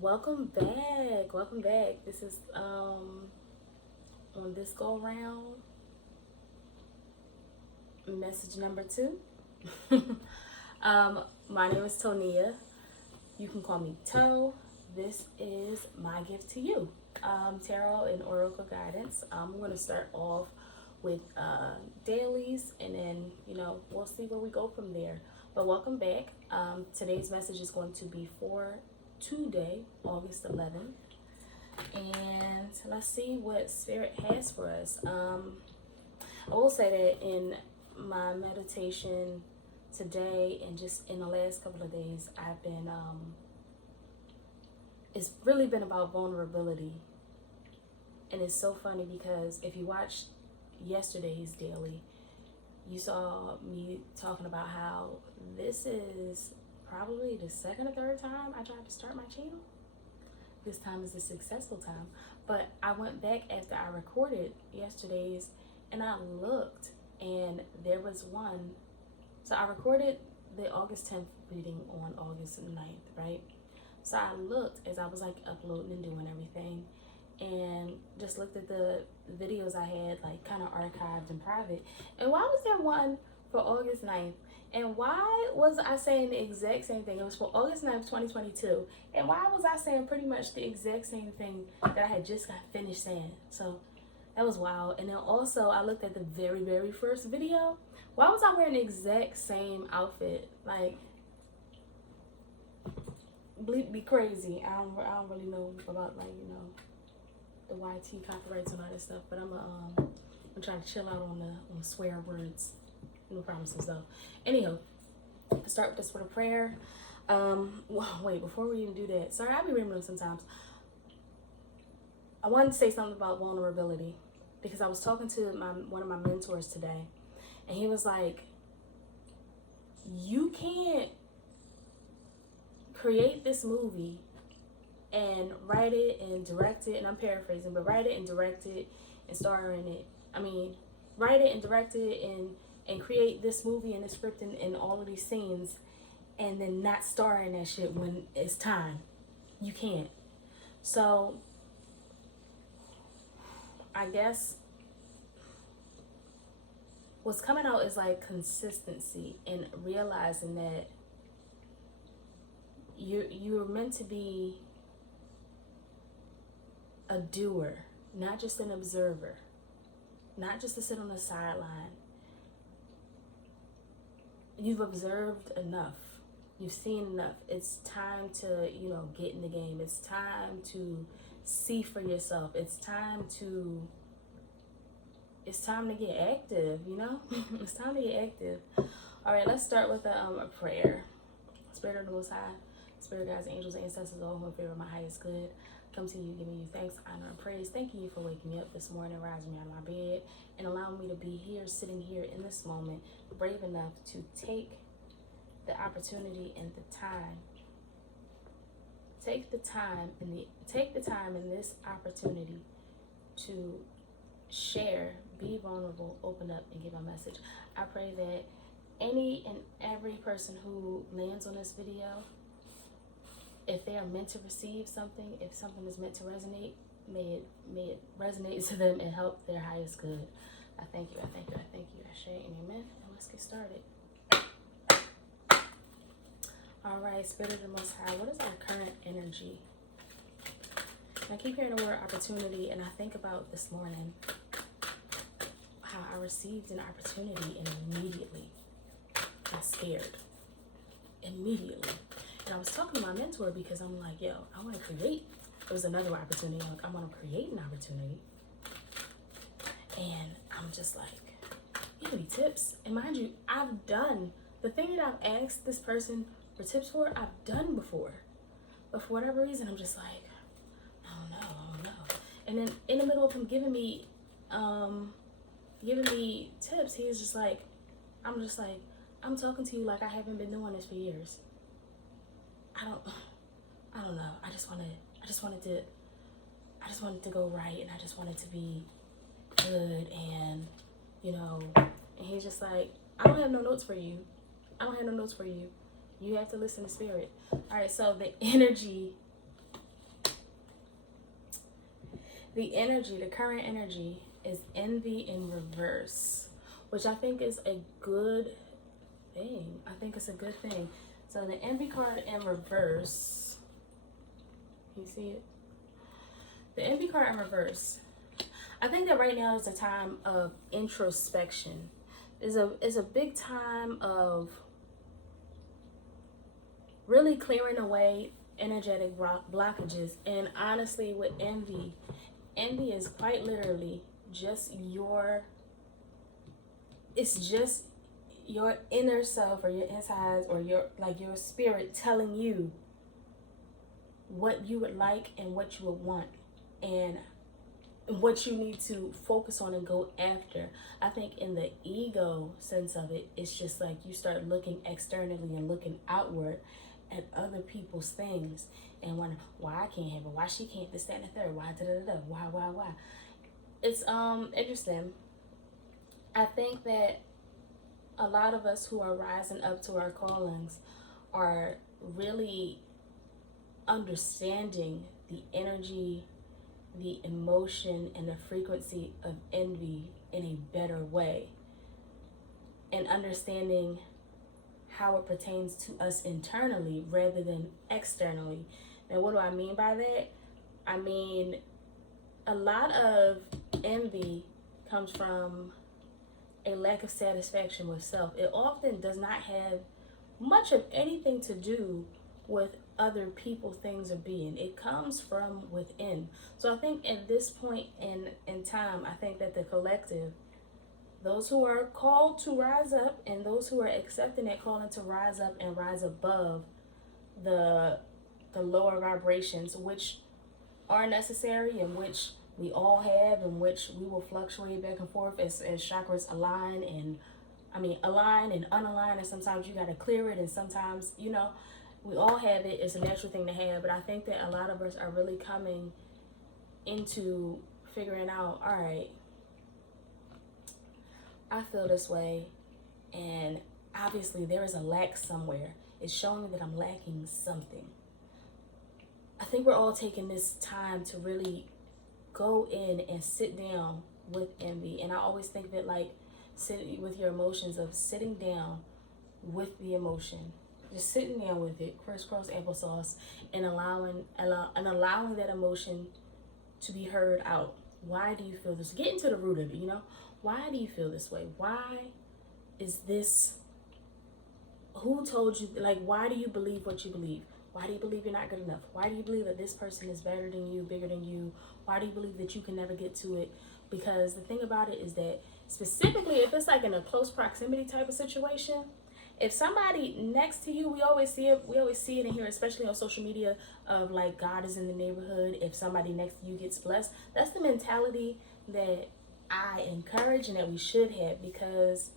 Welcome back. Welcome back. This is on this go round, message number 2. My name is Tonia. You can call me Toe. This is my gift to you. Tarot and Oracle guidance. I'm going to start off with dailies, and then we'll see where we go from there. But welcome back. Today's message is going to be for today, August 11th, and let's see what Spirit has for us. I will say that in my meditation today and just in the last couple of days, I've been it's really been about vulnerability. And it's so funny because if you watched yesterday's daily, you saw me talking about how this is probably the second or third time I tried to start my channel. This time is a successful time. But I went back after I recorded yesterday's and I looked, and there was one. So I recorded the August 10th reading on August 9th, right? So I looked as I was like uploading and doing everything, and just looked at the videos I had like kind of archived in private. And why was there one for August 9th? And why was I saying the exact same thing? It was for August 9th, 2022. And why was I saying pretty much the exact same thing that I had just got finished saying? So that was wild. And then also I looked at the very, very first video. Why was I wearing the exact same outfit? Like, bleep be crazy. I don't really know about the YT copyrights and all that stuff, but I'm trying to chill out on the swear words. No promises though. Anyhow, let's start with this with a prayer. Wait, before we even do that, sorry, I be rambling sometimes. I wanted to say something about vulnerability because I was talking to one of my mentors today, and he was like, you can't create this movie and write it and direct it, and I'm paraphrasing, but write it and direct it and star in it. Write it and direct it and create this movie and the script and all of these scenes, and then not star in that shit when it's time. You can't. So I guess what's coming out is like consistency and realizing that you're meant to be a doer, not just an observer, not just to sit on the sideline. You've observed enough. You've seen enough. It's time to, get in the game. It's time to see for yourself. It's time to get active, It's time to get active. All right, let's start with a prayer. Spirit of the Most High, Spirit guides, angels, ancestors, all who in favor of my highest good, come to you, giving you thanks, honor, and praise. Thanking you for waking me up this morning, rising me out of my bed, and allowing me to be here, sitting here in this moment, brave enough to take the opportunity and the time. Take the time in this opportunity to share, be vulnerable, open up, and give a message. I pray that any and every person who lands on this video, if they are meant to receive something, if something is meant to resonate, may it resonate to them and help their highest good. I thank you, I thank you, I thank you. Ashe and amen. And let's get started. All right, Spirit of the Most High, what is our current energy? I keep hearing the word opportunity, and I think about this morning how I received an opportunity and immediately got scared. Immediately. And I was talking to my mentor because I'm like, yo, I want to create. It was another opportunity. I want to create an opportunity. And I'm just like, you have any tips? And mind you, I've done the thing that I've asked this person for tips for, I've done before. But for whatever reason, I'm just like, I don't know. And then in the middle of him giving me tips, he's just like, I'm talking to you like I haven't been doing this for years. I don't know. I just wanted to go right, and I just wanted to be good, and and he's just like, I don't have no notes for you. You have to listen to Spirit. All right, so the energy The energy, the current energy is envy in reverse, which I think is a good thing. I think it's a good thing. So the envy card in reverse, you see it? The envy card in reverse. I think that right now is a time of introspection. It's a big time of really clearing away energetic blockages. And honestly, with envy is quite literally just it's just your inner self, or your insides, or your spirit telling you what you would like and what you would want, and what you need to focus on and go after. I think in the ego sense of it, it's just like you start looking externally and looking outward at other people's things and wonder why I can't have it, why she can't, this, that, and the third, why why. It's interesting. I think that a lot of us who are rising up to our callings are really understanding the energy, the emotion, and the frequency of envy in a better way, and understanding how it pertains to us internally rather than externally. And what do I mean by that? I mean, a lot of envy comes from a lack of satisfaction with self. It often does not have much of anything to do with other people, things, or being. It comes from within. So I think at this point in time, I think that the collective, those who are called to rise up and those who are accepting that calling to rise up and rise above the lower vibrations, which are necessary and which we all have, and which we will fluctuate back and forth as chakras align and unalign, and sometimes you got to clear it, and sometimes, we all have it. It's a natural thing to have. But I think that a lot of us are really coming into figuring out, all right, I feel this way, and obviously there is a lack somewhere. It's showing me that I'm lacking something. I think we're all taking this time to really go in and sit down with envy. And I always think of it like sitting with your emotions, of sitting down with the emotion, just sitting down with it, crisscross applesauce, and allowing that emotion to be heard out. Why do you feel this? Get into the root of it, Why do you feel this way? Why is this? Who told you? Why do you believe what you believe? Why do you believe you're not good enough? Why do you believe that this person is better than you, bigger than you? Why do you believe that you can never get to it? Because the thing about it is that, specifically, if it's like in a close proximity type of situation, if somebody next to you, we always see it in here, especially on social media, of like God is in the neighborhood. If somebody next to you gets blessed, that's the mentality that I encourage and that we should have. Because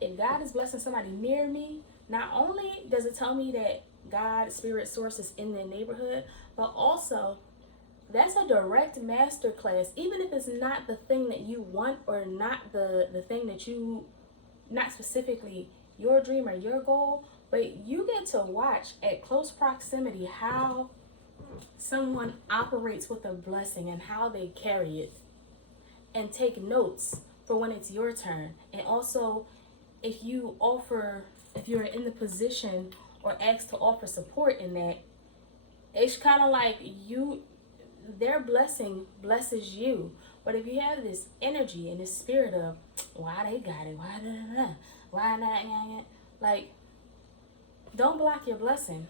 if God is blessing somebody near me, not only does it tell me that God, spirit, source is in their neighborhood, but also that's a direct master class. Even if it's not the thing that you want, or not the thing that you, not specifically your dream or your goal, but you get to watch at close proximity how someone operates with a blessing and how they carry it, and take notes for when it's your turn. And also, if you're in the position or asked to offer support in that, it's kind of like their blessing blesses you. But if you have this energy and this spirit of, why they got it, why not, don't block your blessing.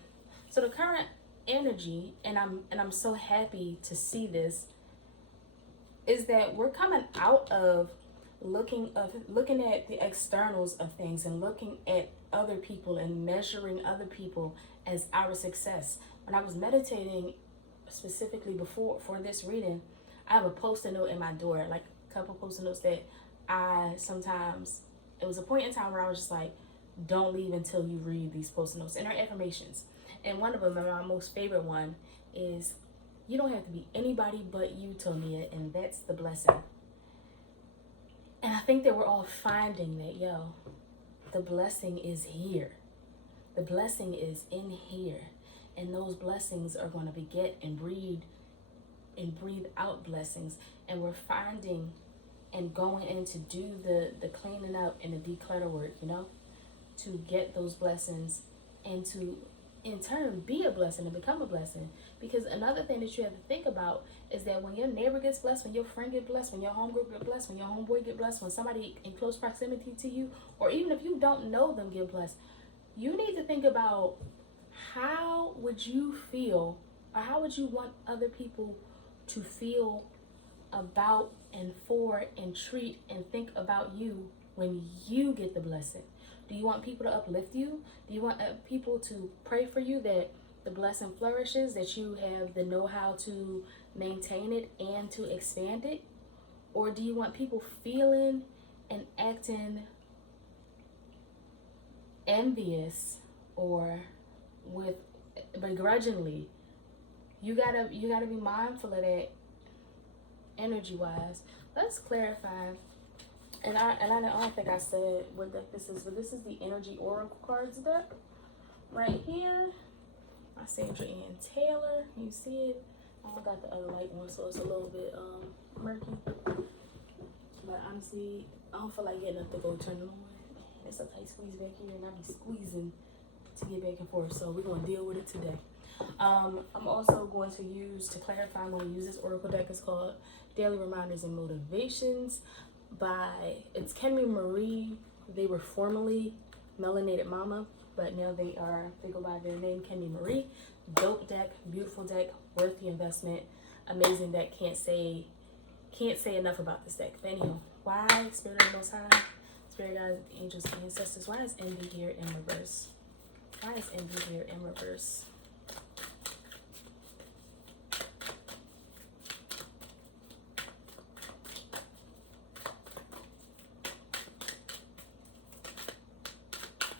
So the current energy, and I'm so happy to see this, is that we're coming out of looking at the externals of things, and looking at other people and measuring other people as our success. When I was meditating specifically for this reading, I have a post-it note in my door, like a couple post-it notes that it was a point in time where I was just like, don't leave until you read these post-it notes, and they're affirmations. And one of them, and my most favorite one, is, you don't have to be anybody but you, Tonia, and that's the blessing. And I think that we're all finding that, the blessing is here. The blessing is in here. And those blessings are going to beget and breed and breathe out blessings, and we're finding and going in to do the cleaning up and the declutter work, you know, to get those blessings and to in turn be a blessing and become a blessing. Because another thing that you have to think about is that when your neighbor gets blessed, when your friend gets blessed, when your homegroup get blessed, when your homeboy get blessed, when somebody in close proximity to you, or even if you don't know them get blessed, you need to think about how would you feel, or how would you want other people to feel about and for and treat and think about you when you get the blessing. Do you want people to uplift you? Do you want people to pray for you that the blessing flourishes, that you have the know-how to maintain it and to expand it? Or do you want people feeling and acting envious or with begrudgingly? You gotta be mindful of that energy wise. Let's clarify. And I don't think I said what deck this is, but this is the Energy Oracle Cards deck. Right here, I Sandra Ann Taylor. You see it? I got the other light one, so it's a little bit murky. But honestly, I don't feel like getting up to go turn it on. It's a tight squeeze back here, and I be squeezing to get back and forth. So we're gonna deal with it today. I'm also going to use, to clarify, I'm going to use this Oracle deck. It's called Daily Reminders and Motivations it's Kenny Marie. They were formerly Melanated Mama, but now they go by their name, Kenny Marie. Dope deck, beautiful deck, worth the investment, amazing deck. Can't say enough about this deck. But anyhow, why Spirit of the Most High, Spirit guides, angels, ancestors, why is envy here in reverse? Why is envy here in reverse?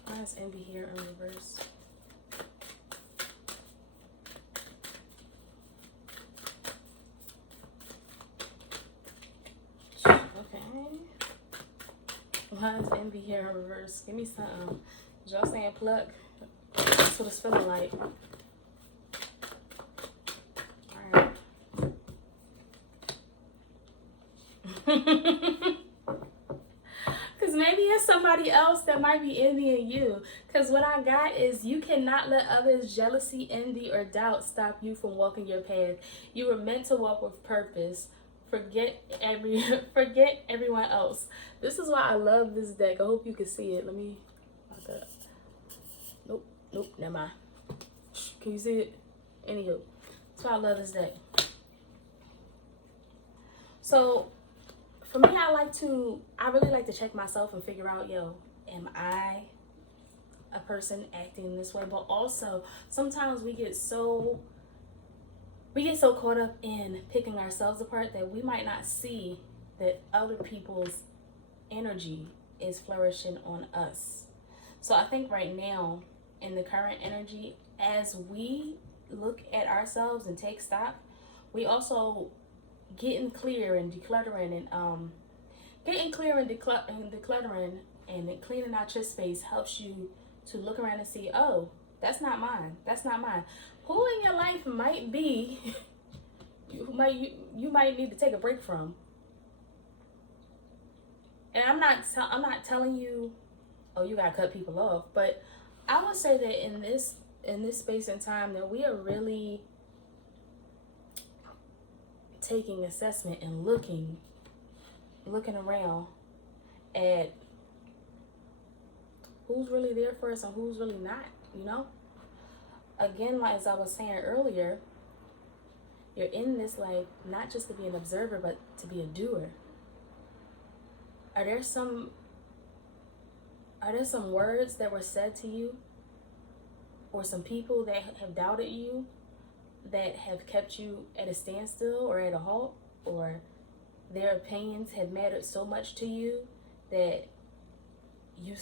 Why is envy here in reverse? Okay. Why is envy here in reverse? Give me something. Y'all saying pluck? That's what it's feeling like. Alright. Because maybe it's somebody else that might be envying you. Because what I got is you cannot let others' jealousy, envy, or doubt stop you from walking your path. You were meant to walk with purpose. Forget everyone else. This is why I love this deck. I hope you can see it. Let me back up. Nope, never mind. Can you see it? Anywho, that's why I love this deck. So for me, I really like to check myself and figure out, am I a person acting this way? But also, sometimes we get so caught up in picking ourselves apart that we might not see that other people's energy is flourishing on us. So I think right now, in the current energy, as we look at ourselves and take stock, we also getting clear and decluttering and decluttering and cleaning out your space helps you to look around and see, oh, that's not mine. Who in your life might be you might need to take a break from? And I'm not telling you, oh, you gotta cut people off, but I would say that in this space and time that we are really taking assessment and looking around at who's really there for us and who's really not, Again, like as I was saying earlier, you're in this life not just to be an observer, but to be a doer. Are there some words that were said to you, or some people that have doubted you, that have kept you at a standstill or at a halt, or their opinions have mattered so much to you that you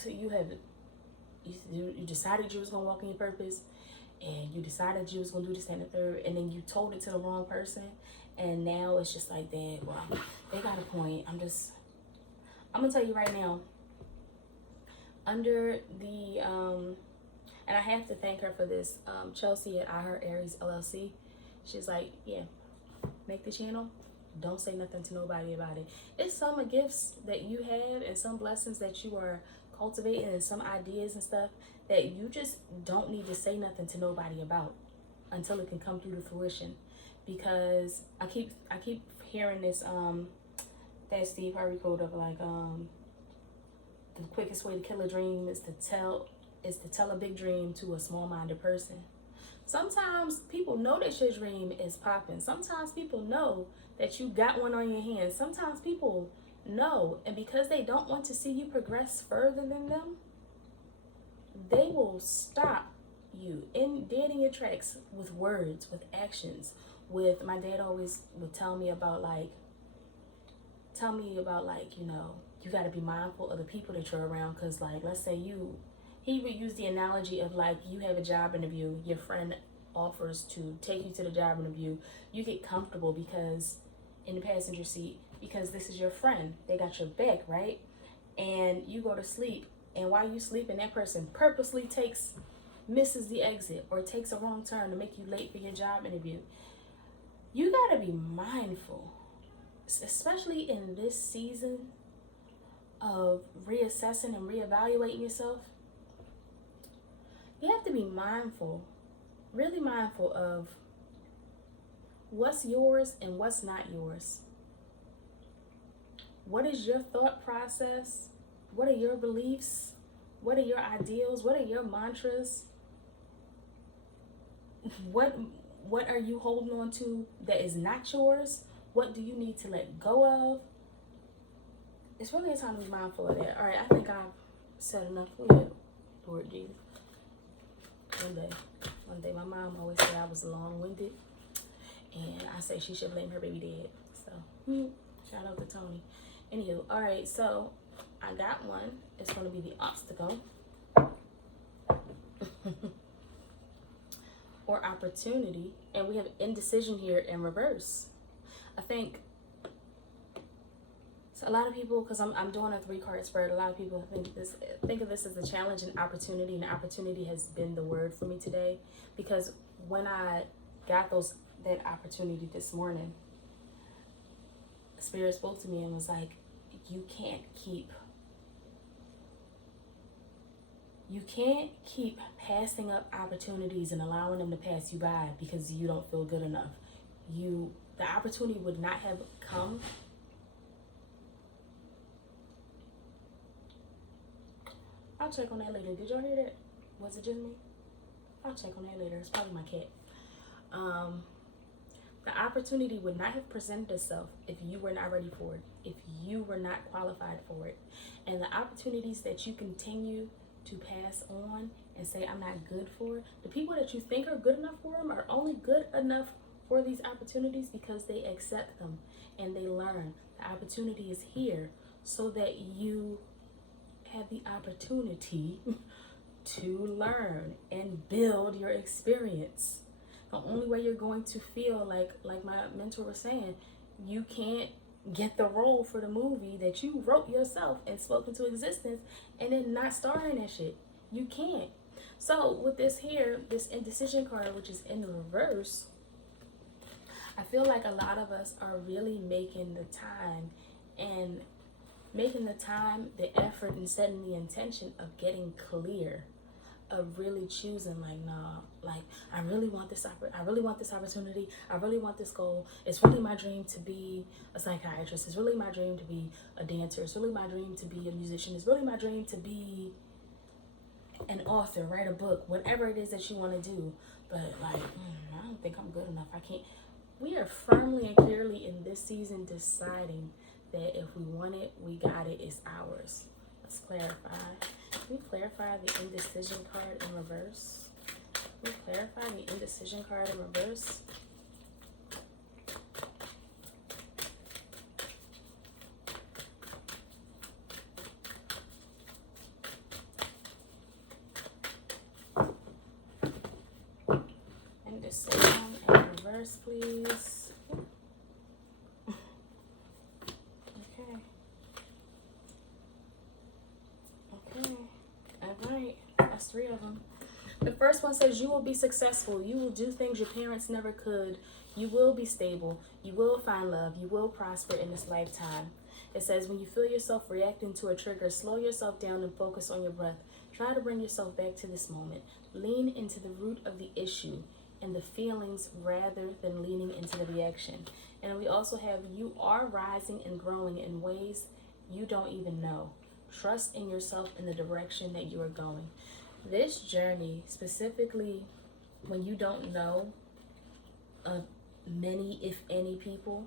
decided you was gonna walk in your purpose, and you decided you was gonna do this and the third, and then you told it to the wrong person, and now it's just like that. Well, they got a point. I'm gonna tell you right now, under the and I have to thank her for this, Chelsea at I Heart Aries LLC. She's like, yeah, make the channel, don't say nothing to nobody about it. It's some gifts that you have and some blessings that you are cultivating and some ideas and stuff that you just don't need to say nothing to nobody about until it can come through to fruition. Because I keep hearing this that Steve Harvey quote of like the quickest way to kill a dream is to tell a big dream to a small-minded person. Sometimes people know that your dream is popping. Sometimes people know that you got one on your hands. Sometimes people know, and because they don't want to see you progress further than them, they will stop you dead in your tracks with words, with actions. With my dad always would tell me about like, you know, you got to be mindful of the people that you're around. Because like, let's say he would use the analogy of like, you have a job interview, your friend offers to take you to the job interview, you get comfortable because in the passenger seat, because this is your friend, they got your back, right? And you go to sleep, and while you sleeping, that person purposely misses the exit or takes a wrong turn to make you late for your job interview. You got to be mindful, especially in this season of reassessing and reevaluating yourself. You have to be mindful, really mindful of what's yours and what's not yours. What is your thought process? What are your beliefs? What are your ideals? What are your mantras? What are you holding on to that is not yours? What do you need to let go of? It's really a time to be mindful of that. All right, I think I've said enough for you, Lord Jesus. One day, my mom always said I was long-winded, and I say she should blame her baby dad. So, shout out to Tony. Anywho, all right, so I got one. It's going to be the obstacle or opportunity, and we have indecision here in reverse. I think so. A lot of people, because I'm doing a 3-card spread, a lot of people think of this as a challenge and opportunity, and opportunity has been the word for me today, because when I got that opportunity this morning, Spirit spoke to me and was like, you can't keep passing up opportunities and allowing them to pass you by because you don't feel good enough. The opportunity would not have come. I'll check on that later. Did y'all hear that? Was it just me? I'll check on that later. It's probably my cat. The opportunity would not have presented itself if you were not ready for it, if you were not qualified for it. And the opportunities that you continue to pass on and say, I'm not good for it, the people that you think are good enough for them are only good enough for these opportunities because they accept them and they learn. The opportunity is here so that you have the opportunity to learn and build your experience. The only way you're going to feel like my mentor was saying, you can't get the role for the movie that you wrote yourself and spoke into existence and then not star in that shit. You can't. So with this here, this indecision card, which is in reverse, I feel like a lot of us are really making the time, the effort, and setting the intention of getting clear, of really choosing I really want this opportunity. I really want this goal. It's really my dream to be a psychiatrist. It's really my dream to be a dancer. It's really my dream to be a musician. It's really my dream to be an author, write a book, whatever it is that you want to do. But I don't think I'm good enough. I can't. We are firmly and clearly in this season deciding that if we want it, we got it. It's ours. Let's clarify. Can we clarify the indecision card in reverse? Can we clarify the indecision card in reverse? Indecision in reverse, please. Okay. All right. That's 3 of them. The first first one says you will be successful. You will do things your parents never could. You will be stable. You will find love. You will prosper in this lifetime. It says when you feel yourself reacting to a trigger, slow yourself down and focus on your breath. Try to bring yourself back to this moment. Lean into the root of the issue and the feelings rather than leaning into the reaction. And we also have you are rising and growing in ways you don't even know. Trust in yourself in the direction that you are going. This journey, specifically when you don't know many, if any, people,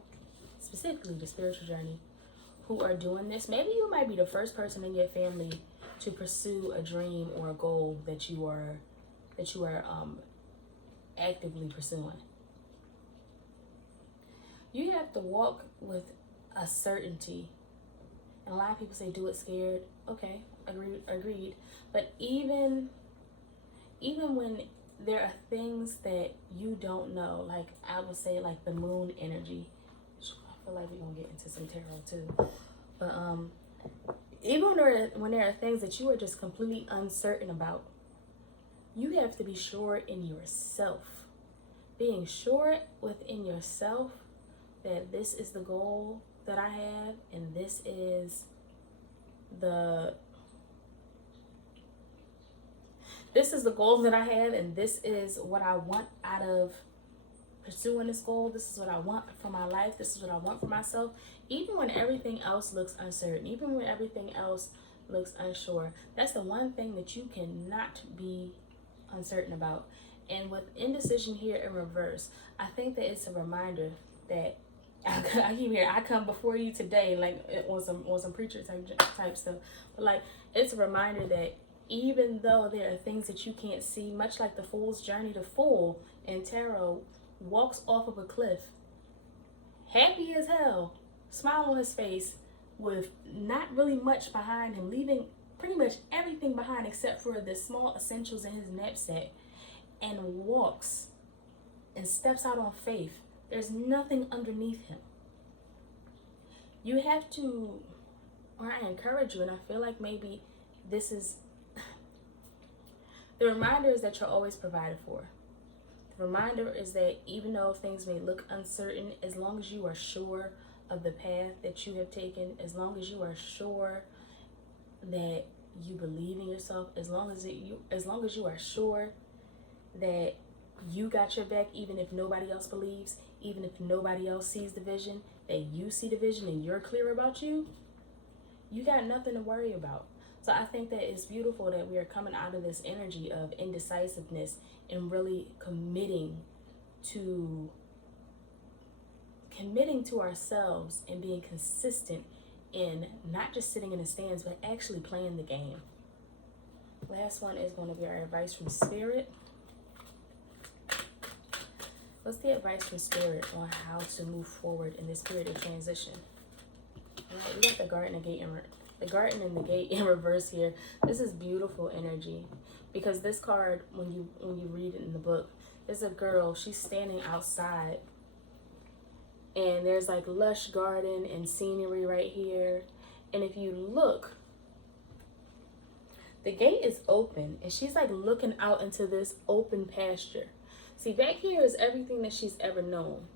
specifically the spiritual journey, who are doing this, maybe you might be the first person in your family to pursue a dream or a goal that you are actively pursuing. You have to walk with a certainty. And a lot of people say do it scared. Okay, agreed. But even when there are things that you don't know, like I would say like the moon energy. I feel like we're gonna get into some tarot too. But even when there are things that you are just completely uncertain about, you have to be sure in yourself. Being sure within yourself that this is the goal that I have, and this is the goal that I have, and this is what I want out of pursuing this goal. This is what I want for my life. This is what I want for myself. Even when everything else looks uncertain, even when everything else looks unsure, that's the one thing that you cannot be uncertain about. And with indecision here in reverse, I think that it's a reminder that I keep hearing, I come before you today, like it was some preacher type stuff. But like, it's a reminder that even though there are things that you can't see, much like the fool's journey, the fool in tarot walks off of a cliff, happy as hell, smile on his face, with not really much behind him, leaving pretty much everything behind except for the small essentials in his knapsack, and walks and steps out on faith. There's nothing underneath him. You have to, or I encourage you, and I feel like maybe this is, the reminder is that you're always provided for. The reminder is that even though things may look uncertain, as long as you are sure of the path that you have taken, as long as you are sure that you believe in yourself, as long as you are sure that you got your back, even if nobody else believes, even if nobody else sees the vision, that you see the vision and you're clear about you got nothing to worry about. So I think that it's beautiful that we are coming out of this energy of indecisiveness and really committing to ourselves and being consistent in not just sitting in the stands, but actually playing the game. Last one is going to be our advice from Spirit. What's the advice from Spirit on how to move forward in this period of transition? All right, we got the garden and the gate in reverse here. This is beautiful energy, because this card, when you read it in the book, there's a girl, she's standing outside, and there's like lush garden and scenery right here. And if you look, the gate is open, and she's like looking out into this open pasture. See, back here is everything that she's ever known.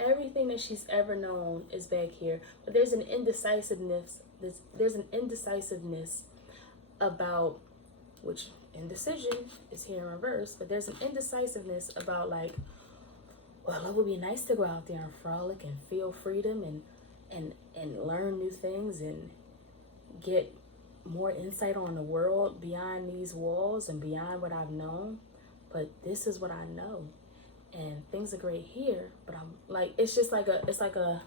Everything that she's ever known is back here. But there's an indecisiveness. There's an indecisiveness about, which indecision is here in reverse, but there's an indecisiveness about like, well, it would be nice to go out there and frolic and feel freedom and learn new things and get more insight on the world beyond these walls and beyond what I've known. But this is what I know, and things are great here, but I'm like, it's like a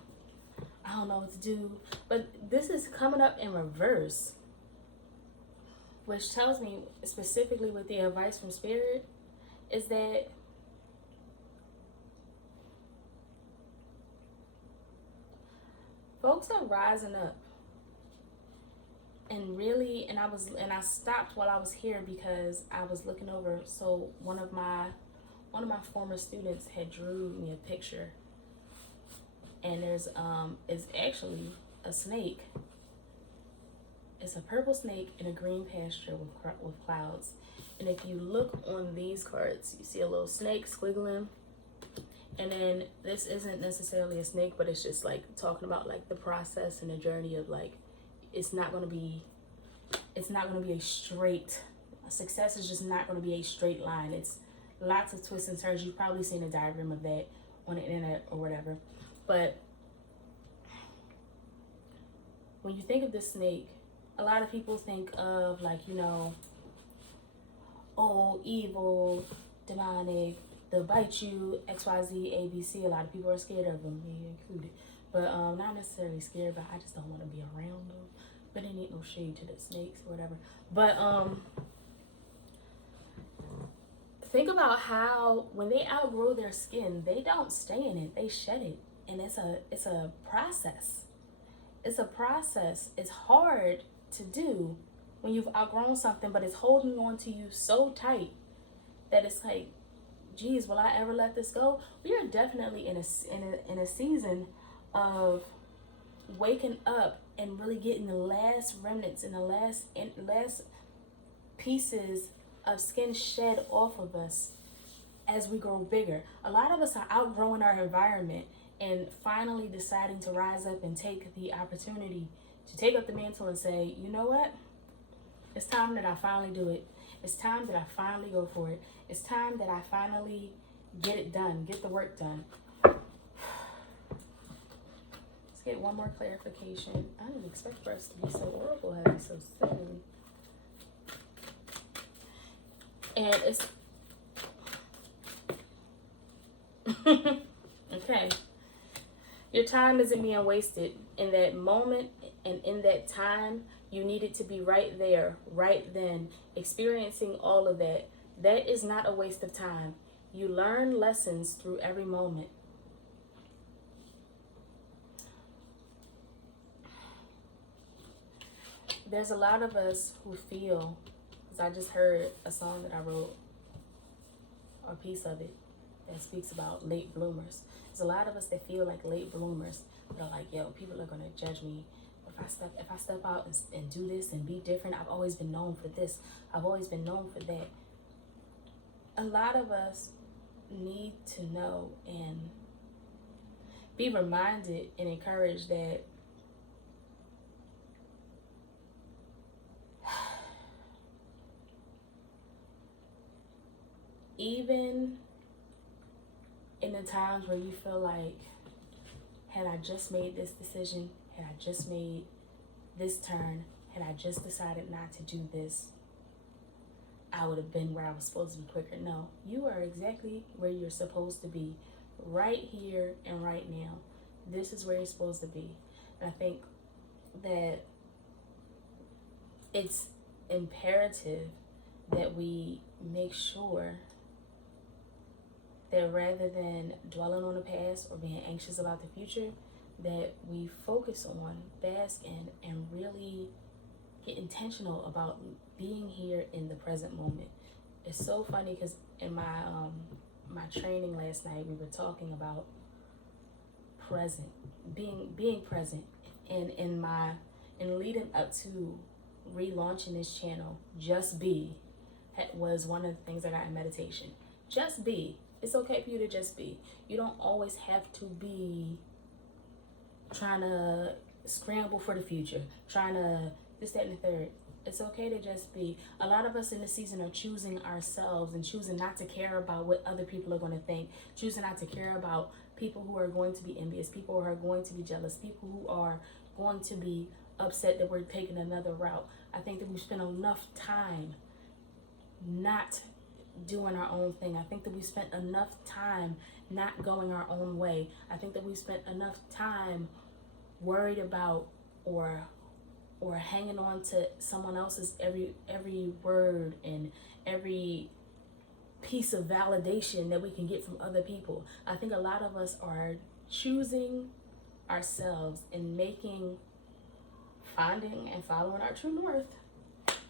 I don't know what to do. But this is coming up in reverse, which tells me specifically with the advice from Spirit is that folks are rising up. And really, and I stopped while I was here because I was looking over. So one of my former students had drew me a picture, and there's it's actually a snake, It's a purple snake in a green pasture with clouds. And if you look on these cards, you see a little snake squiggling. And then this isn't necessarily a snake, but it's just like talking about like the process and the journey of like, it's not going to be a straight, success is just not going to be a straight line. It's lots of twists and turns. You've probably seen a diagram of that on the internet or whatever. But when you think of the snake, a lot of people think of like, you know, oh, evil, demonic, they'll bite you, XYZ, ABC. A lot of people are scared of them, me included. But not necessarily scared, but I just don't want to be around them. But it ain't no shade to the snakes or whatever. But think about how when they outgrow their skin, they don't stay in it, they shed it. And it's a process. It's a process. It's hard to do when you've outgrown something, but it's holding on to you so tight that it's like, geez, will I ever let this go? We are definitely in a season of waking up and really getting the last remnants and the last pieces of skin shed off of us as we grow bigger. A lot of us are outgrowing our environment and finally deciding to rise up and take the opportunity to take up the mantle and say, you know what? It's time that I finally do it. It's time that I finally go for it. It's time that I finally get it done, get the work done. Let's get one more clarification. I didn't expect for us to be so oracle heavy so soon. And it's okay. Your time isn't being wasted. In that moment and in that time, you needed to be right there, right then, experiencing all of that. That is not a waste of time. You learn lessons through every moment. There's a lot of us who feel, because I just heard a song that I wrote, or a piece of it, that speaks about late bloomers. There's a lot of us that feel like late bloomers. They're like, yo, people are going to judge me if I step out and do this and be different. I've always been known for this. I've always been known for that. A lot of us need to know and be reminded and encouraged that even in the times where you feel like, had I just made this decision, had I just made this turn, had I just decided not to do this, I would have been where I was supposed to be quicker. No, you are exactly where you're supposed to be, right here and right now. This is where you're supposed to be. And I think that it's imperative that we make sure that rather than dwelling on the past or being anxious about the future, that we focus on, bask in, and really get intentional about being here in the present moment. It's so funny because in my my training last night, we were talking about present, being present, and in leading up to relaunching this channel, just be was one of the things I got in meditation. Just be. It's okay for you to just be. You don't always have to be trying to scramble for the future, trying to this, that, and the third. It's okay to just be. A lot of us in this season are choosing ourselves and choosing not to care about what other people are going to think, choosing not to care about people who are going to be envious, people who are going to be jealous, people who are going to be upset that we're taking another route. I think that we've spent enough time not doing our own thing. I think that we spent enough time not going our own way. I think that we spent enough time worried about or hanging on to someone else's every word and every piece of validation that we can get from other people. I think a lot of us are choosing ourselves and finding and following our true north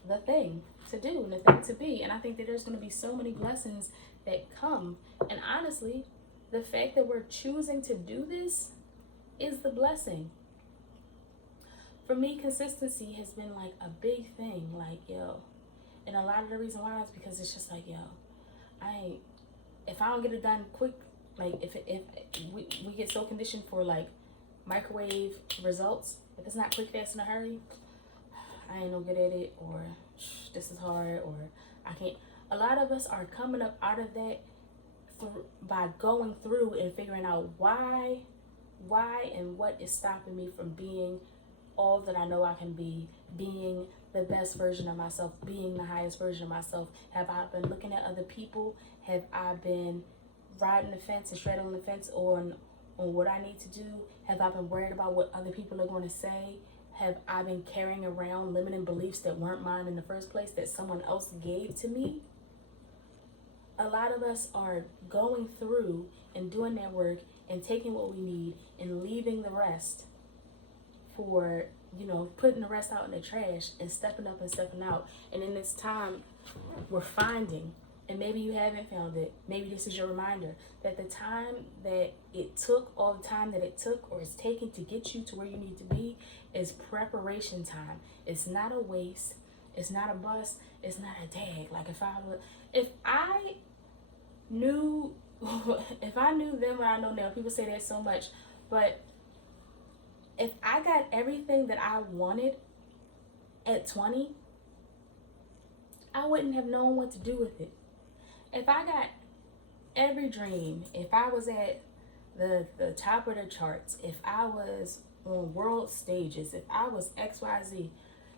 the thing to do and the thing to be. And I think that there's going to be so many blessings that come. And honestly, the fact that we're choosing to do this is the blessing. for me, consistency has been like a big thing. Like, yo, and a lot of the reason why is because it's just like, yo, if I don't get it done quick, like if we get so conditioned for like microwave results, if it's not quick, fast, in a hurry, I ain't no good at it, or this is hard, or I can't. A lot of us are coming up out of that by going through and figuring out why and what is stopping me from being all that I know I can be, being the best version of myself, being the highest version of myself. Have I been looking at other people? Have I been riding the fence and straddling the fence on what I need to do? Have I been worried about what other people are going to say? Have I been carrying around limiting beliefs that weren't mine in the first place, that someone else gave to me? A lot of us are going through and doing that work and taking what we need and leaving the rest for, putting the rest out in the trash and stepping up and stepping out. And in this time, we're finding, and maybe you haven't found it, maybe this is your reminder, that the time that it took, all the time that it took or is taking to get you to where you need to be, is preparation time. It's not a waste. It's not a bust. It's not a tag. Like if I knew then what I know now, people say that so much, but if I got everything that I wanted at 20, I wouldn't have known what to do with it. If I got every dream, if I was at the top of the charts, if I was on world stages, if I was XYZ,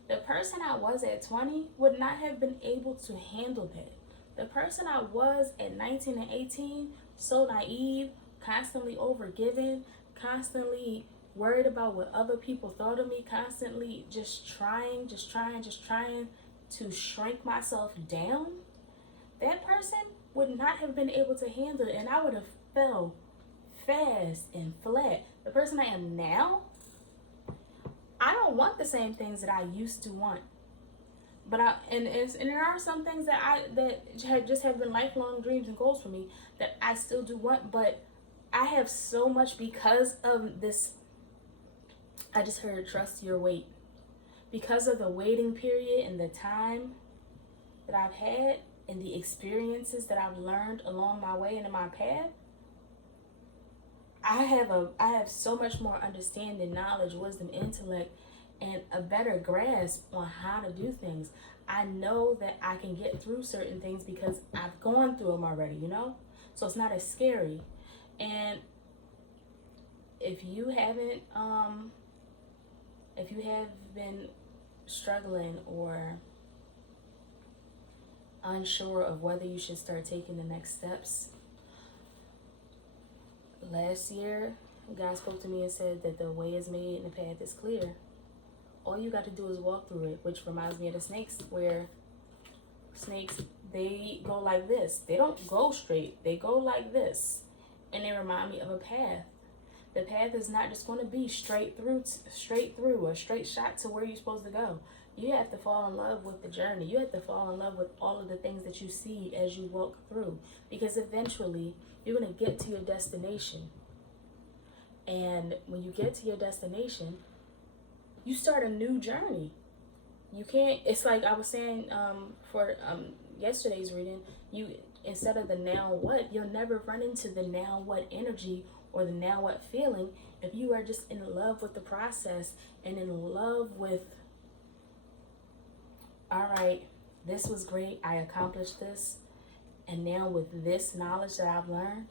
the person I was at 20 would not have been able to handle that. The person I was at 19 and 18, so naive, constantly overgiving, constantly worried about what other people thought of me, constantly just trying to shrink myself down, that person would not have been able to handle it, and I would have fell fast and flat. The person I am now, I don't want the same things that I used to want. But and there are some things that just have been lifelong dreams and goals for me that I still do want, but I have so much because of this. I just heard trust your wait. Because of the waiting period and the time that I've had and the experiences that I've learned along my way and in my path, I have so much more understanding, knowledge, wisdom, intellect, and a better grasp on how to do things. I know that I can get through certain things because I've gone through them already, so it's not as scary. And if you have been struggling or unsure of whether you should start taking the next steps, last year God spoke to me and said that the way is made and the path is clear. All you got to do is walk through it, which reminds me of the snakes, where snakes, they go like this. They don't go straight. They go like this. And they remind me of a path. The path is not just going to be straight through, a straight shot to where you're supposed to go. You have to fall in love with the journey. You have to fall in love with all of the things that you see as you walk through. Because eventually, you're going to get to your destination. And when you get to your destination, you start a new journey. You can't, it's like I was saying for yesterday's reading, instead of the now what, you'll never run into the now what energy or the now what feeling if you are just in love with the process and in love with, all right, this was great, I accomplished this, and now with this knowledge that I've learned,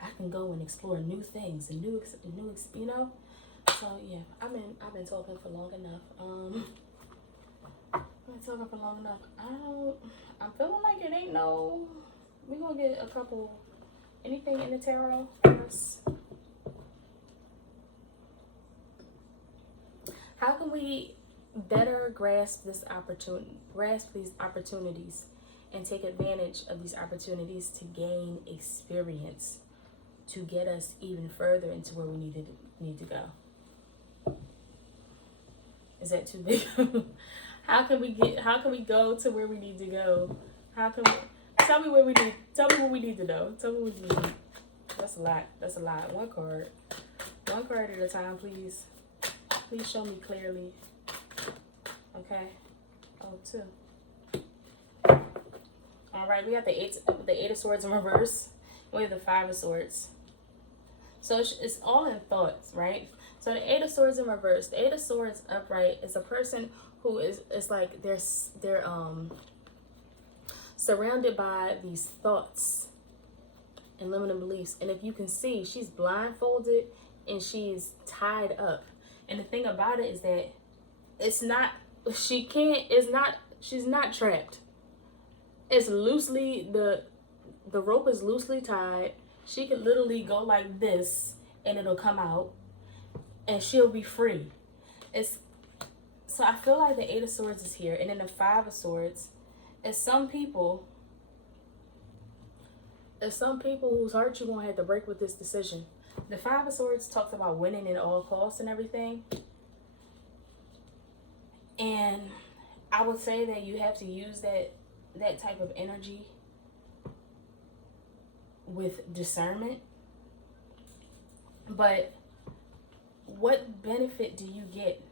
I can go and explore new things and new. So yeah, I've been talking for long enough. I'm feeling like it ain't no. We gonna get a couple. Anything in the tarot for us? How can we better grasp these opportunities, and take advantage of these opportunities to gain experience, to get us even further into where we need to go? Is that too big? How can we go to where we need to go? Tell me what we need to know. Tell me what we need. That's a lot. One card at a time, please. Please show me clearly. Okay. Oh, 2. All right, we have the Eight of Swords in reverse. We have the 5 of Swords. So it's all in thoughts, right? So the 8 of Swords in reverse, the 8 of Swords upright is a person who is like they're surrounded by these thoughts and limiting beliefs. And if you can see, she's blindfolded and she's tied up. And the thing about it is that she's not trapped. It's loosely, the rope is loosely tied. She could literally go like this and it'll come out and she'll be free. So I feel like the 8 of Swords is here, and then the 5 of Swords is some people whose heart you're gonna have to break with this decision. The 5 of Swords talks about winning at all costs and everything. And I would say that you have to use that type of energy with discernment. But what benefit do you get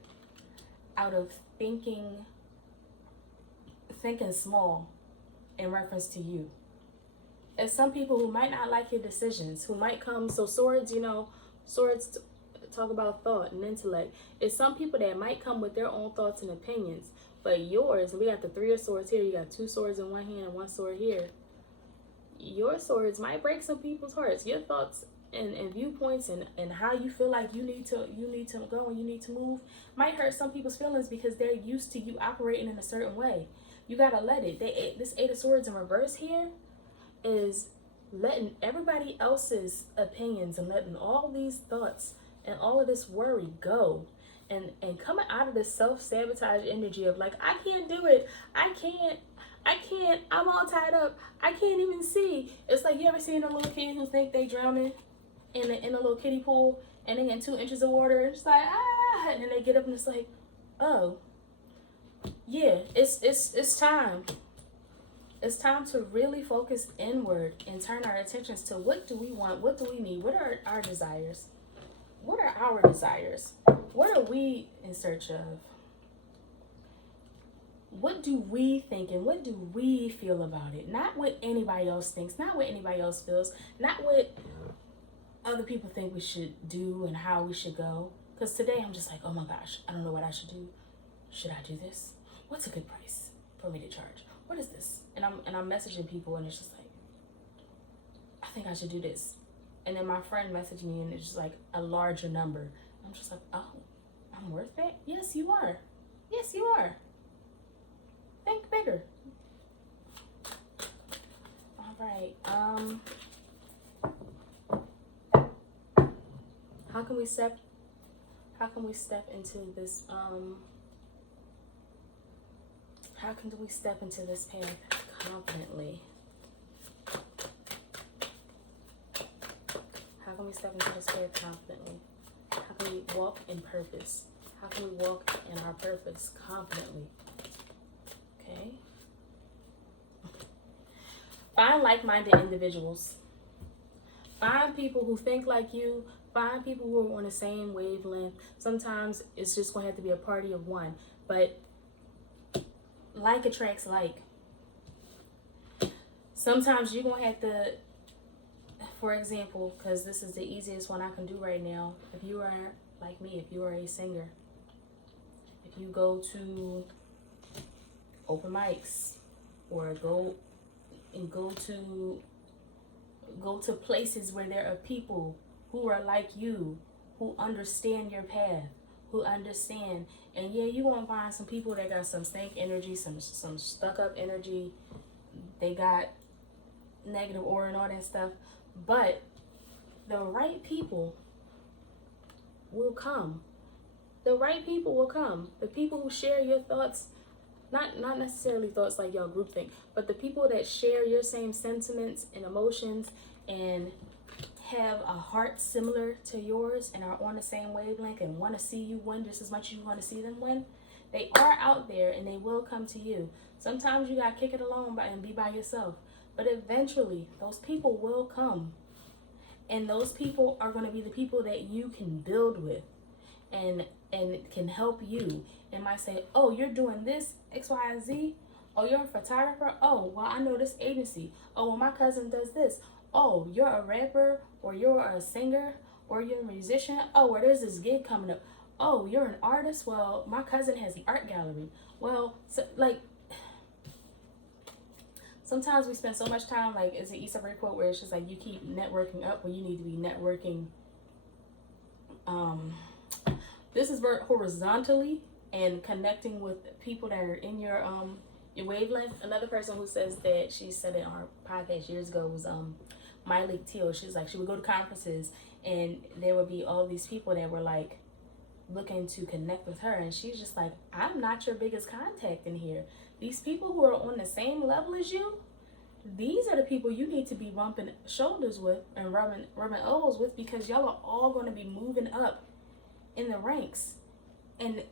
out of thinking small in reference to you? There's some people who might not like your decisions, who might come, so swords, swords talk about thought and intellect. It's some people that might come with their own thoughts and opinions, but yours, we got the 3 of Swords here, you got 2 swords in one hand and 1 sword here. Your swords might break some people's hearts. Your thoughts and viewpoints and how you feel like you need to go and you need to move might hurt some people's feelings because they're used to you operating in a certain way. You gotta let it. This 8 of Swords in reverse here is letting everybody else's opinions and letting all these thoughts and all of this worry go, and coming out of this self-sabotage energy of like, I can't do it, I can't, I'm all tied up, I can't even see. It's like, you ever seen a little kid who think they drowning in a little kiddie pool and they get 2 inches of water and it's like, and then they get up and it's like, oh yeah, it's time. It's time to really focus inward and turn our attentions to what do we want, what do we need, what are our desires, what are our desires, what are we in search of, what do we think and what do we feel about it, not what anybody else thinks, not what anybody else feels, not what other people think we should do and how we should go. Because today I'm just like, oh my gosh, I don't know what I should do. Should I do this? What's a good price for me to charge? What is this? And I'm messaging people and it's just like, I think I should do this. And then my friend messaged me and it's just like a larger number. I'm just like, oh, I'm worth that? Yes, you are. Yes, you are. Think bigger. All right. How can we step into this how can we step into this path confidently? How can we step into this path confidently? How can we walk in purpose? How can we walk in our purpose confidently? Okay. Find like-minded individuals. Find people who think like you. Find people who are on the same wavelength. Sometimes it's just going to have to be a party of one. But like attracts like. Sometimes you're going to have to, for example, because this is the easiest one I can do right now. If you are like me, if you are a singer, if you go to open mics or go to places where there are people who are like you, who understand your path, who understand. And yeah, you're going to find some people that got some stank energy, some stuck up energy. They got negative aura and all that stuff. But the right people will come. The right people will come. The people who share your thoughts, not necessarily thoughts like y'all group think, but the people that share your same sentiments and emotions and have a heart similar to yours and are on the same wavelength and want to see you win just as much as you want to see them win, they are out there and they will come to you. Sometimes you got to kick it alone and be by yourself, but eventually those people will come, and those people are going to be the people that you can build with. And and it can help you. It might say, oh, you're doing this, X, Y, and Z. Oh, you're a photographer. Oh, well, I know this agency. Oh, well, my cousin does this. Oh, you're a rapper, or you're a singer, or you're a musician. Oh, well, there's this gig coming up. Oh, you're an artist. Well, my cousin has an art gallery. Well, so, like, sometimes we spend so much time, like, it's an Issa Rae quote where it's just like, you keep networking up when you need to be networking. This is horizontally and connecting with people that are in your wavelength. Another person who says that, she said it on her podcast years ago, was Miley Teal. She was like, she would go to conferences and there would be all these people that were like looking to connect with her, and she's just like, I'm not your biggest contact in here. These people who are on the same level as you, these are the people you need to be bumping shoulders with and rubbing elbows with, because y'all are all going to be moving up in the ranks. And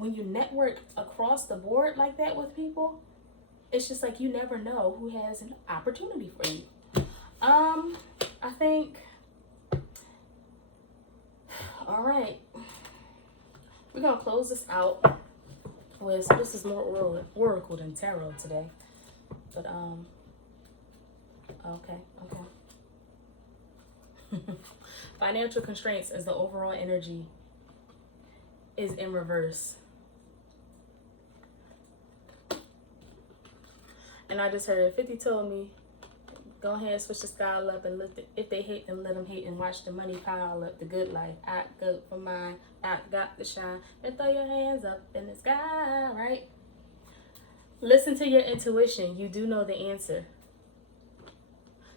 when you network across the board like that with people, it's just like, you never know who has an opportunity for you. I think, all right, we're going to close this out with, this is more oracle than tarot today, but okay. Financial constraints, as the overall energy is in reverse. And I just heard 50 told me, go ahead and switch the style up and lift it. If they hate, then let them hate, and watch the money pile up. The good life, I go for mine, I got the shine. And throw your hands up in the sky, right? Listen to your intuition. You do know the answer.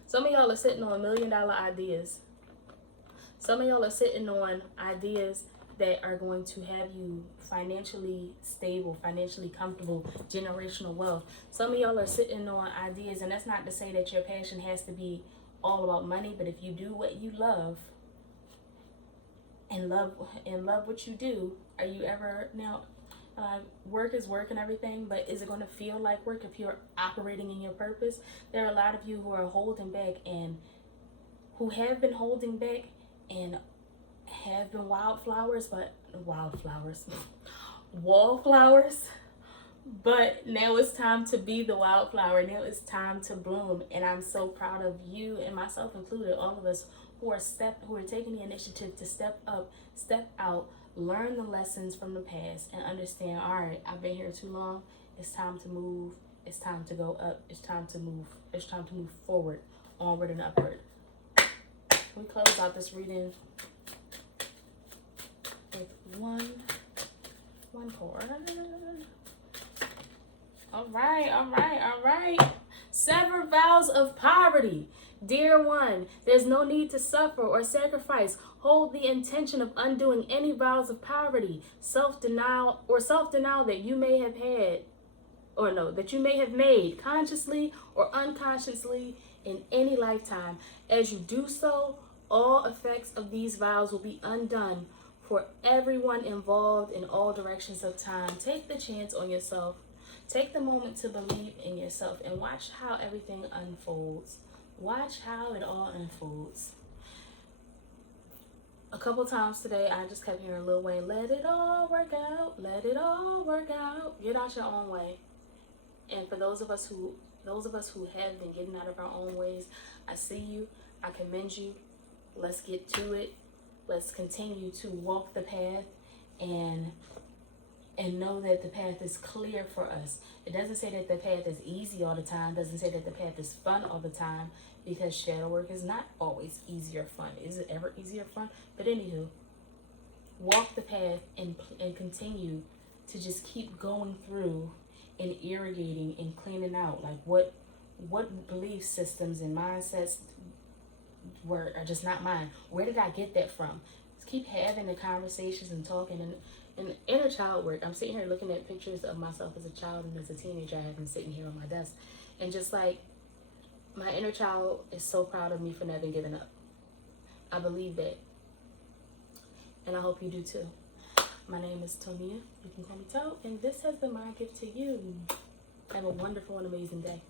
Some of y'all are sitting on $1 million ideas. Some of y'all are sitting on ideas that are going to have you financially stable, financially comfortable, generational wealth. Some of y'all are sitting on ideas, and that's not to say that your passion has to be all about money, but if you do what you love and love what you do, are you ever, now, work is work and everything, but is it going to feel like work if you're operating in your purpose? There are a lot of you who are holding back, and who have been holding back and have been wallflowers, but now it's time to be the wildflower. Now it's time to bloom, and I'm so proud of you, and myself included, all of us who are taking the initiative to step up, step out, learn the lessons from the past, and understand, all right, I've been here too long. It's time to move. It's time to go up. It's time to move. It's time to move forward, onward and upward. We close out this reading with one card. All right. Sever vows of poverty. Dear one, there's no need to suffer or sacrifice. Hold the intention of undoing any vows of poverty, self-denial that you may have had, that you may have made consciously or unconsciously in any lifetime. As you do so, all effects of these vows will be undone for everyone involved in all directions of time. Take the chance on yourself. Take the moment to believe in yourself and watch how everything unfolds. Watch how it all unfolds. A couple times today, I just kept hearing Lil Wayne, let it all work out, let it all work out. Get out your own way. And for those of us who have been getting out of our own ways, I see you, I commend you. Let's get to it. Let's continue to walk the path and know that the path is clear for us. It doesn't say that the path is easy all the time. It doesn't say that the path is fun all the time, because shadow work is not always easy or fun. Is it ever easy or fun? But anywho, walk the path and continue to just keep going through and irrigating and cleaning out. Like what belief systems and mindsets are just not mine. Where did I get that from? Just keep having the conversations and talking. And inner child work, I'm sitting here looking at pictures of myself as a child and as a teenager. I have been sitting here on my desk, and just like, my inner child is so proud of me for never giving up. I believe that, and I hope you do too. My name is Tonia. You can call me To, and this has been my gift to you. Have a wonderful and amazing day.